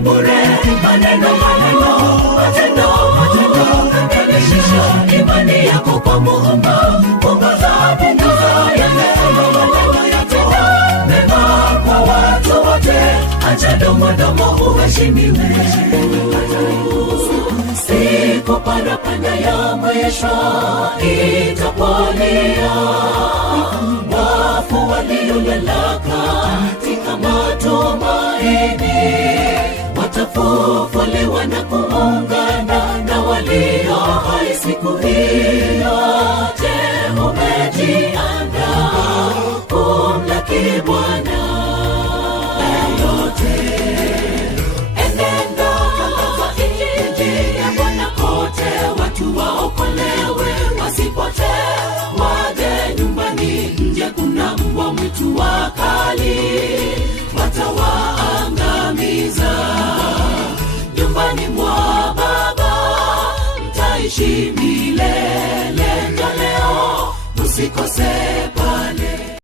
bure. Maneno, matendo, yalishisha imani yako kwa Muumba. Punguza yale maneno yatenda mema kwa watu wote. Acha domo uheshimiwe. Siku parapanda ya mwisho itapolia, wafu waliolala katika matumaini watafufuliwa na kuungana na walio hai siku hiyo. Je, umejiandaa kumlaki Bwana? Waokolewe wasipote, waje nyumbani. Nje kuna mbwa mwitu wakali, watawaangamiza. Nyumbani mwa Baba mtaishi milele. Leo usikose